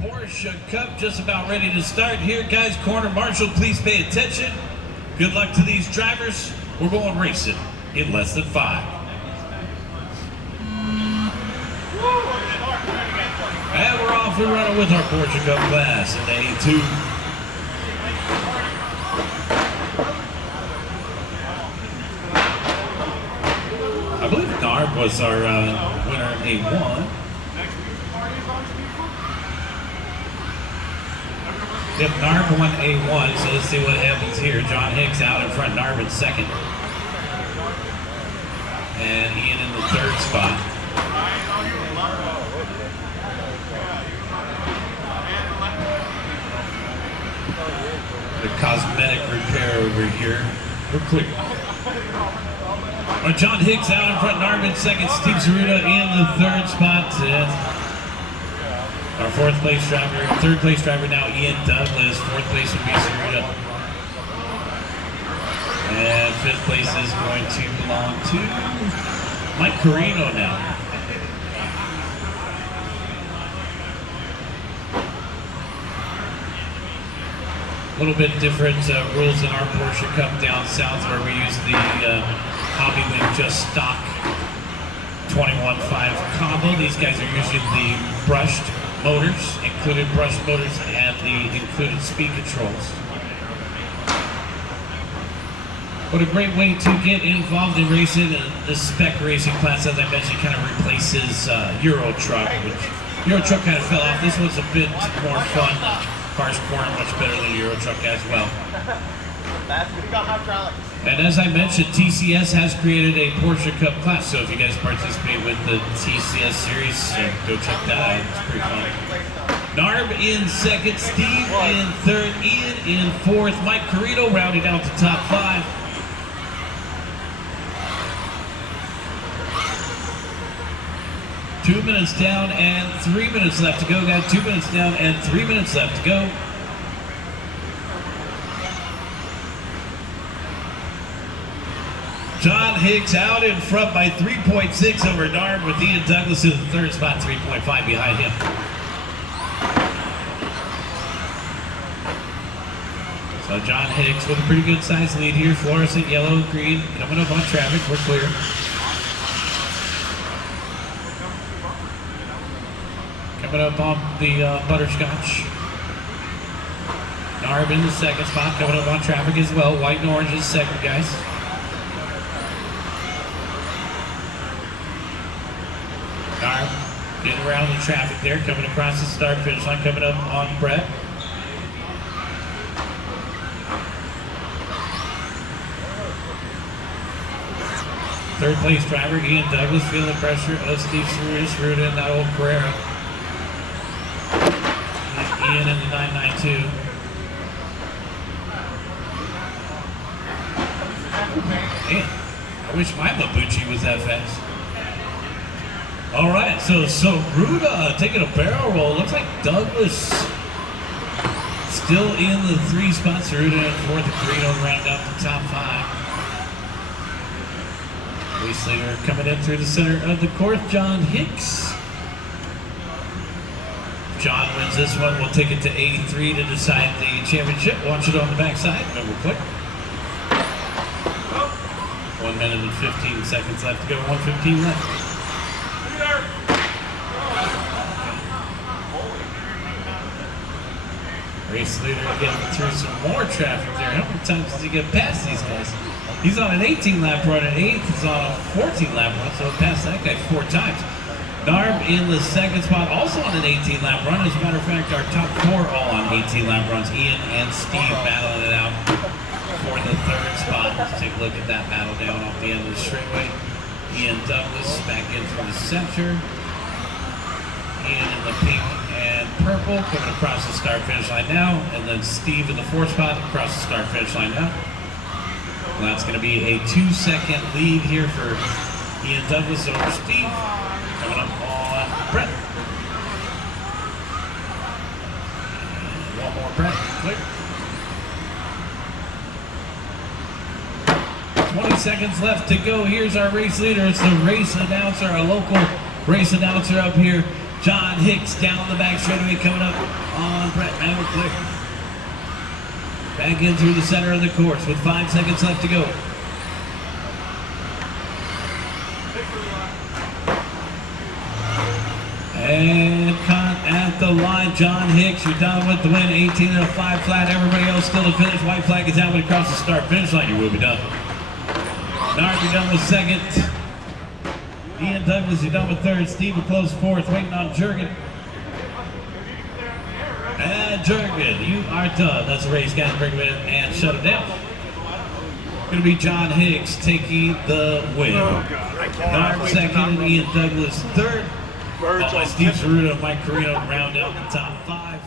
Porsche Cup just about ready to start here, guys. Corner marshal, please pay attention. Good luck to these drivers. We're going racing in less than 5. And we're off and running with our Porsche Cup class in A2. I believe Narb was our winner in A1. Yep, Narb won A1, so let's see what happens here. John Hicks out in front, Narb in second. And Ian in the third spot. The cosmetic repair over here. We're clear. John Hicks out in front, Narb in second, Steve Zeruda in the third spot. Our third place driver now, Ian Douglas. Fourth place would be Zeruda. And fifth place is going to belong to Mike Carino now. A little bit different rules in our Porsche Cup down south, where we use the Hobby Wing Just Stock 21.5 combo. These guys are using the brushed motors, included brushed motors, and the included speed controls. What a great way to get involved in racing. The spec racing class, as I mentioned, kind of replaces Euro Truck, which Euro Truck kind of fell off. This one's a bit more fun. Cars corner much better than Euro Truck as well. And as I mentioned, TCS has created a Porsche Cup class, so if you guys participate with the TCS series, go check that out. It's pretty fun. Narb in second, Steve in third, Ian in fourth, Mike Carino rounding out the top 5. Two minutes down and 3 minutes left to go, guys. 2 minutes down and 3 minutes left to go. John Hicks out in front by 3.6 over Narb, with Ian Douglas in the third spot, 3.5 behind him. So John Hicks with a pretty good size lead here. Fluorescent yellow, green, coming up on traffic. We're clear. Coming up on the butterscotch. Narb in the second spot, coming up on traffic as well. White and orange is second, guys. Narb getting around the traffic there, coming across the start finish line, coming up on Brett. Third place driver, Ian Douglas, feeling the pressure of Steve Zeruda and that old Carrera. Ian in the 992. Man, I wish my Mabuchi was that fast. All right, so Ruda taking a barrel roll. Looks like Douglas still in the 3 spots. Ruda in fourth, and Carino round out the top 5. Race leader coming in through the center of the course, John Hicks. John wins this one. We'll take it to 83 to decide the championship. Watch it on the backside. Remember, click. 1 minute and 15 seconds left to go. 1:15 left. Race leader getting through some more traffic there. How many times does he get past these guys? He's on an 18-lap run, and 8th is on a 14-lap run, so passed that guy 4 times. Narb in the second spot, also on an 18-lap run. As a matter of fact, our top 4 all on 18-lap runs. Ian and Steve battling it out for the third spot. Let's take a look at that battle down off the end of the straightaway. Ian Douglas back in from the center. Ian in the pink and purple coming across the start-finish line now. And then Steve in the 4th spot across the start-finish line now. Well, that's going to be a 2-second lead here for Ian Douglas over Steve. Coming up on Brett. And one more Brett. Clear. 20 seconds left to go. Here's our race leader. It's the race announcer, our local race announcer up here. John Hicks down the back straightaway coming up on Brett Clear. Back in through the center of the course with 5 seconds left to go. And caught at the line, John Hicks, you're down with the win, 18 and a 5 flat. Everybody else still to finish. White flag is out when he crosses the start finish line. You will be done. Narby done with second. Ian Douglas, you're done with third. Steve a close fourth, waiting on Jurgen. And Jurgen, you are done. That's the race, guys. Bring him in and shut it down. Going to be John Hicks taking the win. Narb second, Ian Douglas third. Steve Cerruto and Mike Carino round out the top 5.